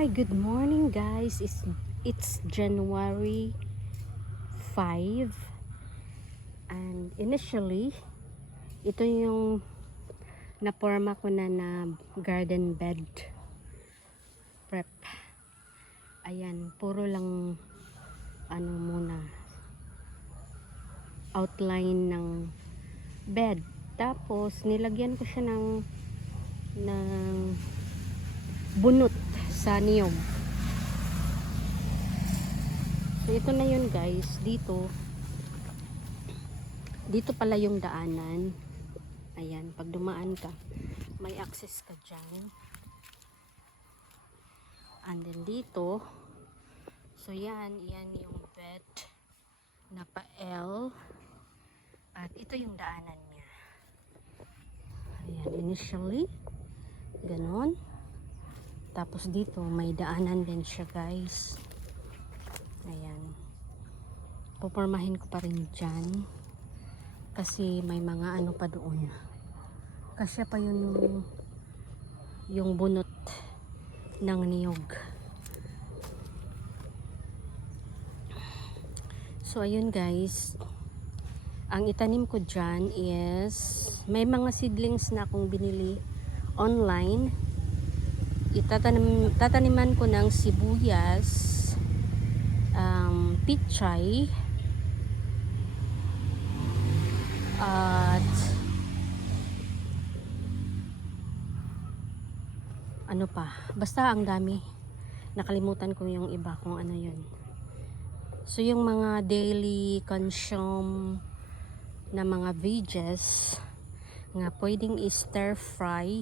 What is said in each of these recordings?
Hi, good morning guys. It's January 5 and initially ito yung naporma ko na garden bed prep. Ayan, puro lang ano muna outline ng bed. Tapos nilagyan ko siya ng bunot sa niyog. So ito na yun guys, dito pala yung daanan. Ayan, pag dumaan ka may access ka dyan, and then dito, so yan yung bed na pa L, at ito yung daanan niya. Ayan, initially ganon. Tapos dito may daanan din siya guys. Ayan, pupormahin ko pa rin dyan kasi may mga ano pa doon, kasi pa yun yung bunot ng niyog. So ayun guys, ang itanim ko dyan is may mga seedlings na akong binili online. Tataniman ko ng sibuyas, pichay, at ano pa, basta ang dami, nakalimutan ko yung iba kung ano yun. So yung mga daily consume na mga veggies nga pwedeng stir fry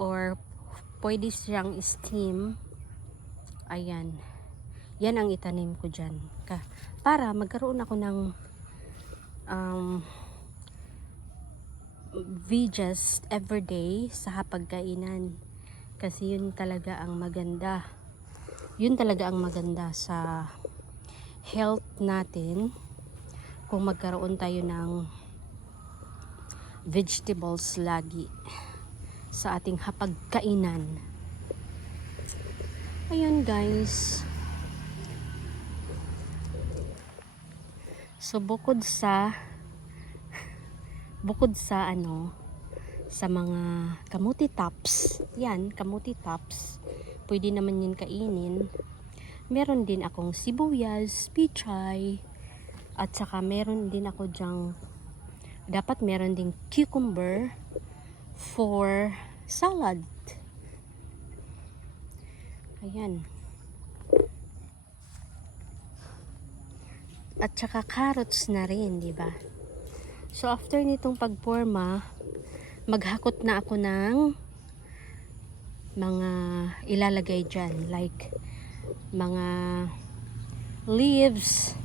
or pwede siyang steam. Ayan, yan ang itanim ko dyan para magkaroon ako ng veggies everyday sa hapagkainan, kasi yun talaga ang maganda sa health natin kung magkaroon tayo ng vegetables lagi sa ating hapagkainan. Ayun guys, so bukod sa sa mga kamuti tops, pwede naman yun kainin. Meron din akong sibuyas, pichay, at saka meron din ako dyang, dapat meron ding cucumber for salad. Ayan, at saka carrots na rin, di ba? So after nitong pagporma, maghakot na ako ng mga ilalagay dyan, like mga leaves,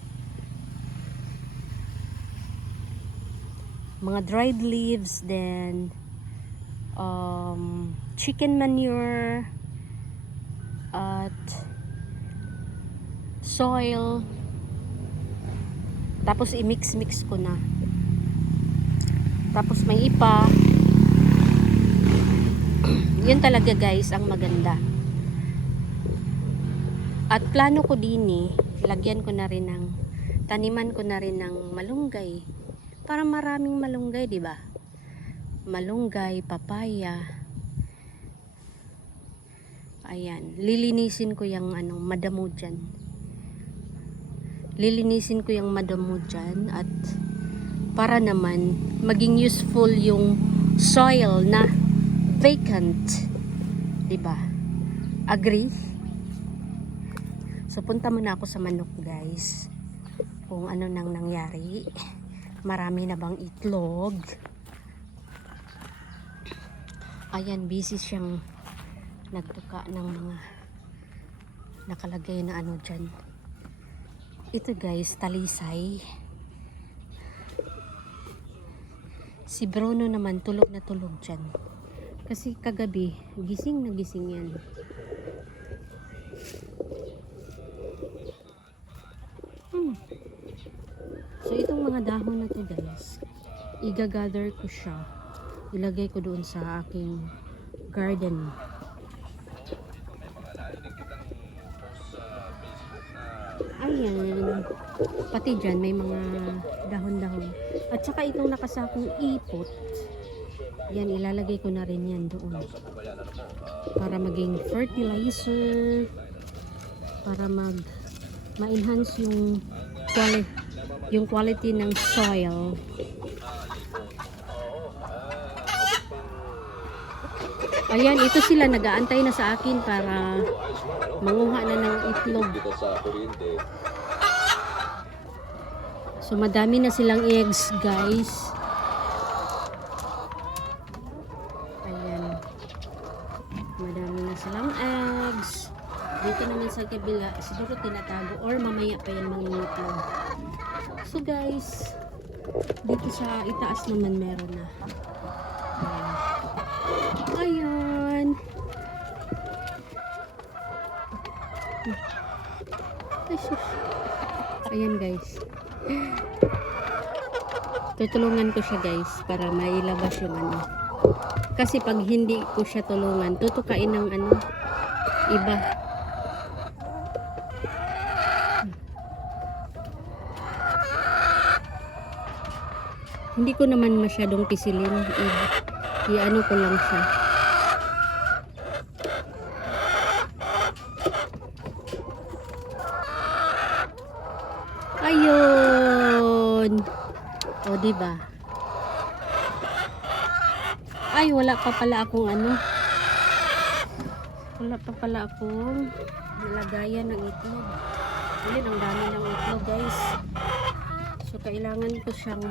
mga dried leaves, then chicken manure at soil. Tapos i-mix ko na. Tapos may ipa. Yun talaga guys ang maganda. At plano ko din lagyan ko na rin taniman ko na rin ng malunggay. Para maraming malunggay, di ba? Malunggay, papaya. Ayan, lilinisin ko yung madamo dyan. At para naman maging useful yung soil na vacant, diba? Agree? So punta muna ako sa manok guys, kung ano nang nangyari, marami na bang itlog. Ayan, busy siyang nagtuka ng mga nakalagay na dyan. Ito guys, talisay. Si Bruno naman tulog na tulog dyan. Kasi kagabi, gising na gising yan. So itong mga dahon na to guys, i-gather ko siya. Ilagay ko doon sa aking garden. Ayan. Pati dyan may mga dahon-dahon. At saka itong nakasakong ipot. Yan, ilalagay ko na rin yan doon. Para maging fertilizer. Para ma-enhance yung quality ng soil. Ayan, ito sila nag-aantay na sa akin para manguha na ng itlog. So madami na silang eggs, guys. Ayan. Madami na silang eggs. Dito naman sa kabila, siguro tinatago or mamaya pa yan mangingitlog. So guys, dito sa itaas naman meron na. Ayan. Ayan guys. Tutulungan ko siya guys para mailabas yung ano. Kasi pag hindi ko siya tulungan, tutukain ng ano, iba. Hindi ko naman masyadong pisilin. I-ano ko lang siya. Ayun. O, diba? Ay, wala pa pala akong ano. Wala pa pala akong nilagayan ng itlog. Ayun, ang dami ng itlog, guys. So, kailangan ko siyang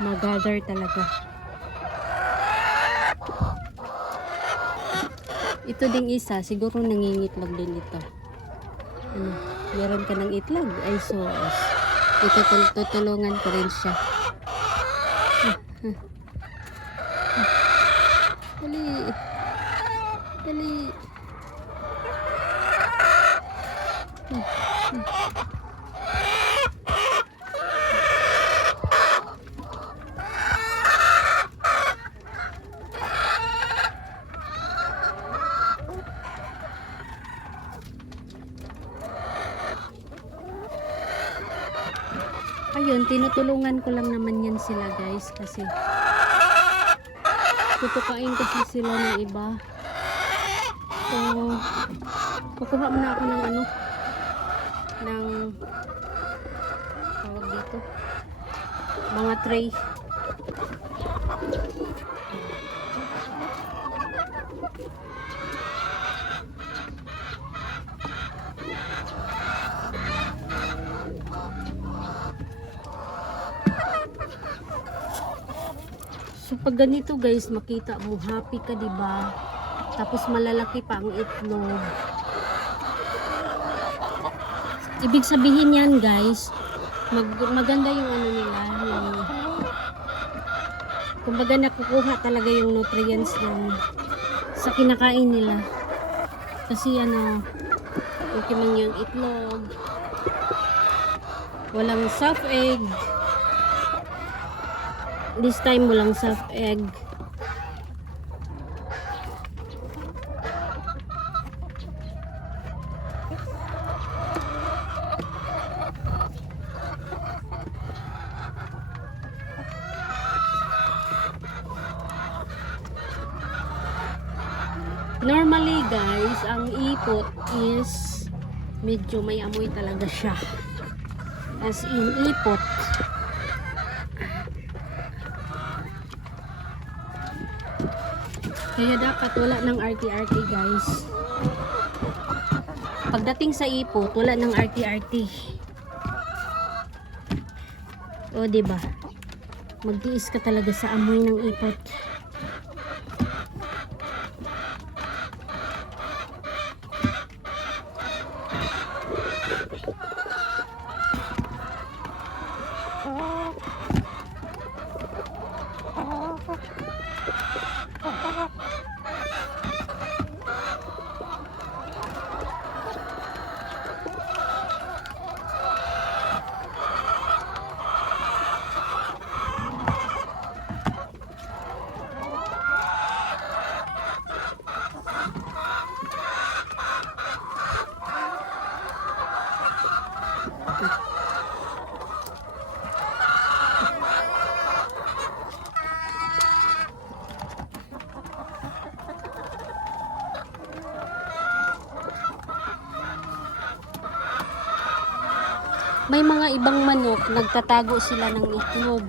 ma-gather talaga. Ito ding isa, siguro nangingitlog din ito. Ano, meron ka ng itlog? Ay, sos. Ito, tutulungan ko rin siya. Dali. Dali. Ayun, tinutulungan ko lang naman yan sila guys kasi tutukain kasi sila ng iba. So, kukuha muna ako ng ano, ng tawag dito, mga tray. So pag ganito guys, makita mo happy ka, 'di ba? Tapos malalaki pa ang itlog. Ibig sabihin yan guys, maganda yung ano nila, yung kumbaga nakukuha talaga yung nutrients ng sa kinakain nila. Kasi ano, okay man yung itlog. Walang soft egg. This time walang soft egg. Normally guys, ang ipot is medyo may amoy talaga siya. As in ipot. Kaya dapat wala ng RT-RT guys. Pagdating sa ipot, wala ng RT-RT. O diba? Magtiis ka talaga sa amoy ng ipot. May mga ibang manok, nagtatago sila ng itlog.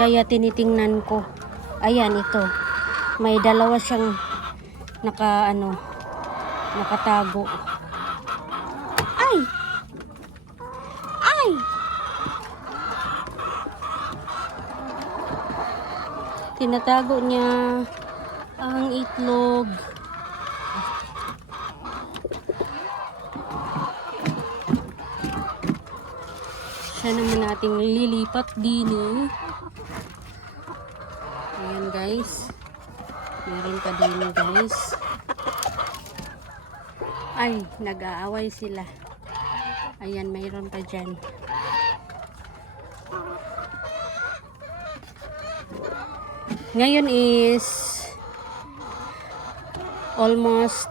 Kaya tinitingnan ko. Ayan, ito. May dalawa siyang nakatago. Ay! Ay! Tinatago niya ang itlog. Siya naman nating lilipat din eh. Ayan guys. Meron pa din guys. Ay, nag-aaway sila. Ayan, mayroon pa dyan. Ngayon is almost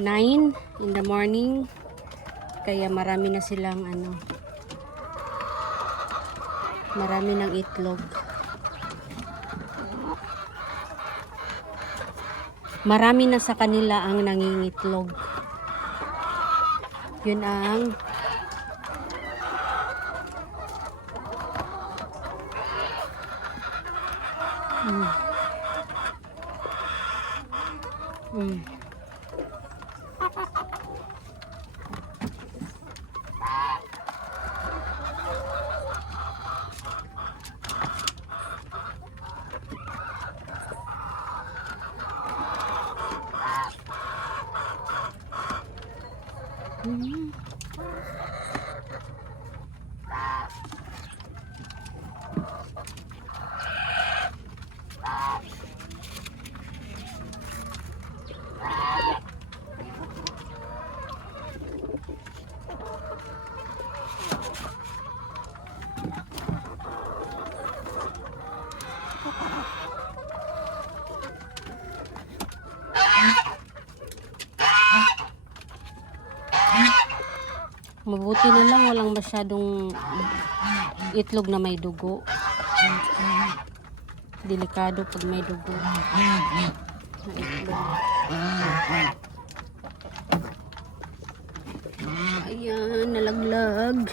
9 in the morning. Kaya marami na silang marami ng itlog. Marami na sa kanila ang nangingitlog. Yun ang mabuti na lang walang masyadong itlog na may dugo. Delikado pag may dugo na itlog. Ayan, nalaglag.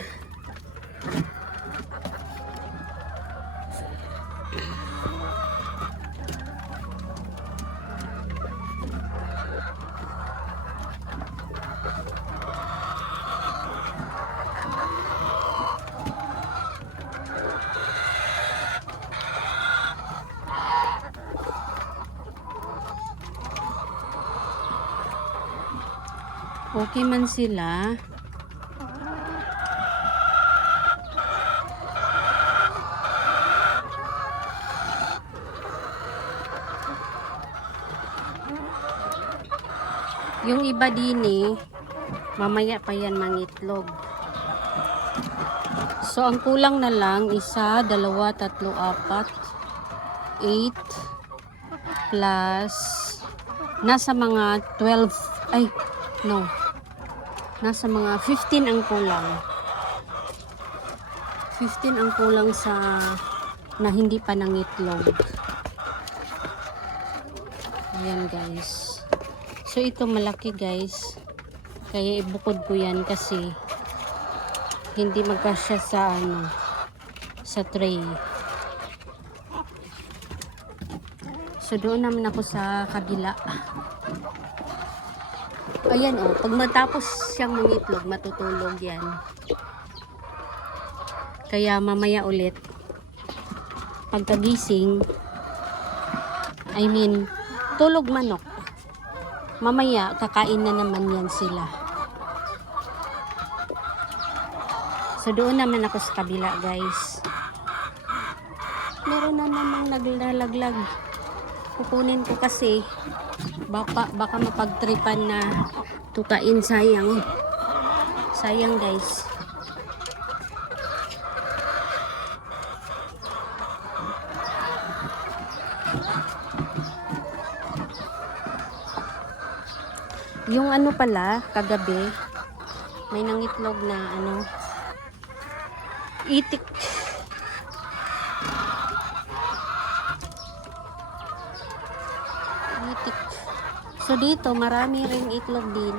Okay man sila. Yung iba din mamaya pa yan mangitlog. So, ang kulang na lang, 1, 2, 3, 4, 8, plus, nasa mga 12, ay, no. Nasa mga 15 ang kulang. 15 ang kulang sa na hindi pa nangitlog. Ayan guys. So ito malaki guys. Kaya ibukod ko yan kasi hindi magkasya sa sa tray. So doon naman ako sa kabila. Ayan pag matapos siyang mangitlog, matutulog yan. Kaya mamaya ulit, pagkagising, tulog manok. Mamaya, kakain na naman yan sila. So doon naman ako sa kabila guys. Meron na namang naglalaglag. Kukunin ko kasi baka mapagtripan na tukain, sayang guys. Yung pala kagabi may nangitlog na itik. So dito marami ring itlog din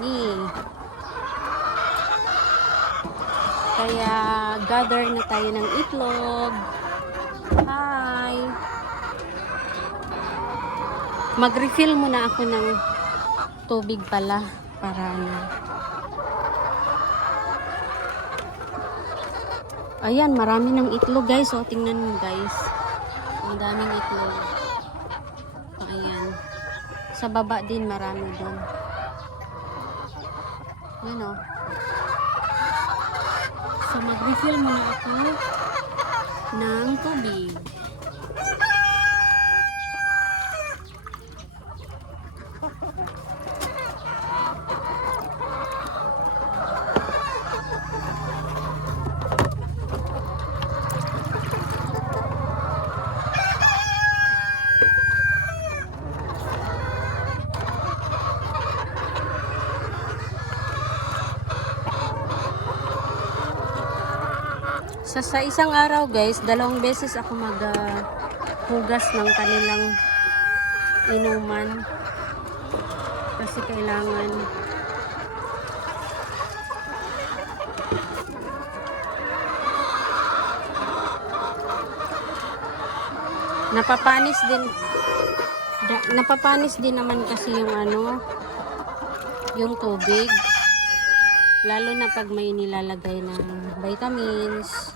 Kaya gather na tayo ng itlog. Hi! Mag-refill muna ako ng tubig pala para ano. Ayan, marami ng itlog guys. O, tingnan mo guys. Ang daming itlog. Ayan. Sa baba din marami doon. Yan o. So, mag-refill muna ako ng tubig. Sa isang araw guys, 2 beses ako hugas ng kanilang inuman. Kasi kailangan napapanis din naman kasi yung ano, yung tubig. Lalo na pag may nilalagay ng vitamins.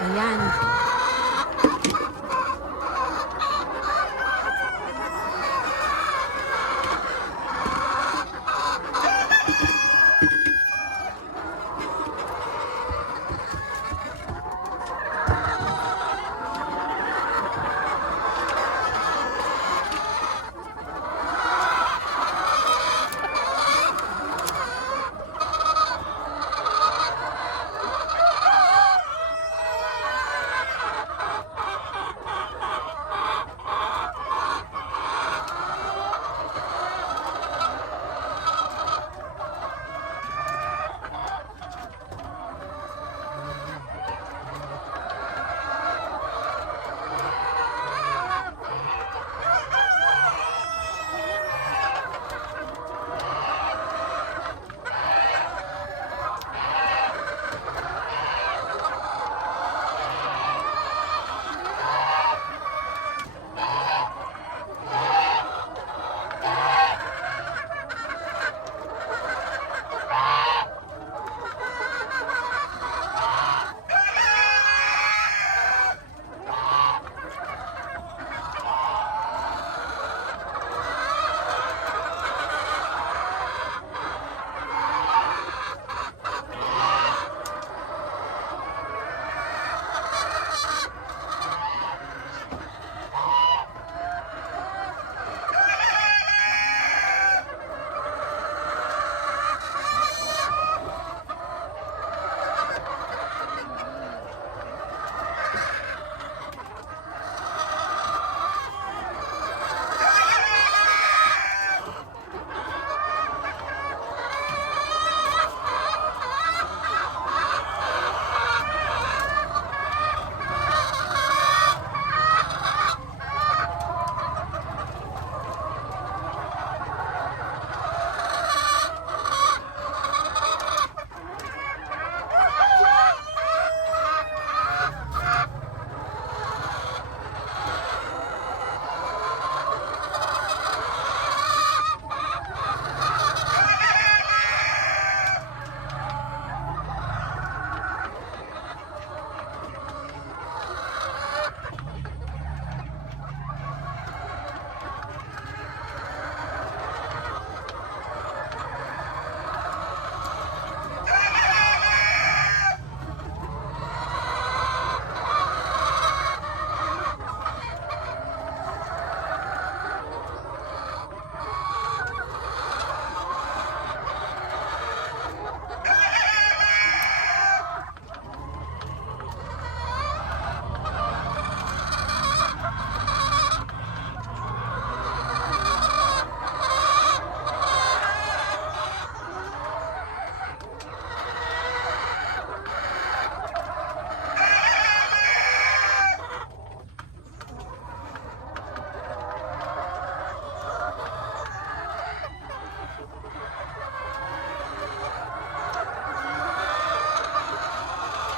Ayan.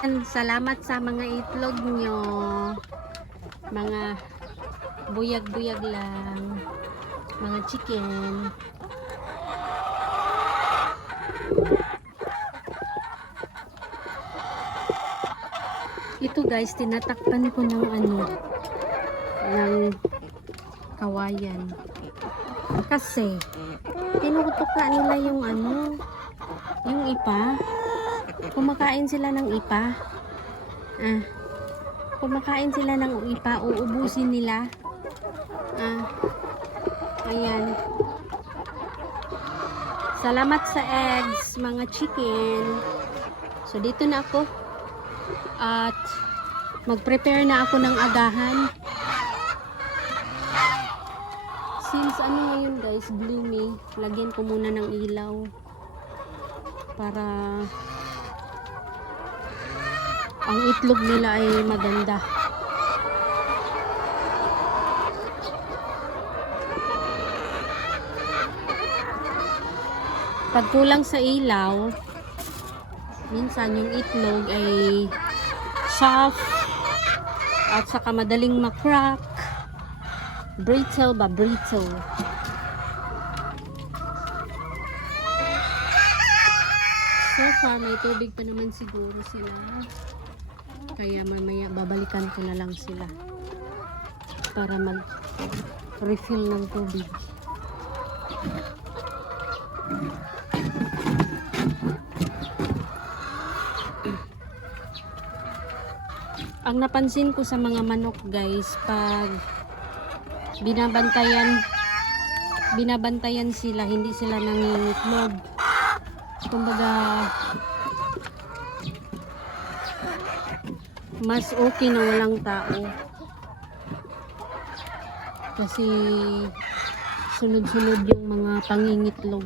Salamat sa mga itlog nyo. Mga buyag-buyag lang. Mga chicken. Ito guys, tinatakpan ko ng ng kawayan. Kasi, tinutuka nila yung yung ipa. Kumakain sila ng ipa. Kumakain sila ng ipa, uubusin nila. Ayan. Salamat sa eggs, mga chicken. So, dito na ako. At mag-prepare na ako ng agahan. Since ngayon guys, gloomy, lagyan ko muna ng ilaw para ang itlog nila ay maganda. Pag kulang sa ilaw, minsan yung itlog ay soft at saka madaling makrack. Brittle ba? Brittle. So far, may tubig pa naman siguro sila. Kaya mamaya babalikan ko na lang sila para mag-refill ng tubig. Ang napansin ko sa mga manok guys, pag binabantayan sila, hindi sila nangingitlog. Kumbaga, mas okay na walang tao. Kasi sunod-sunod yung mga pangingitlog.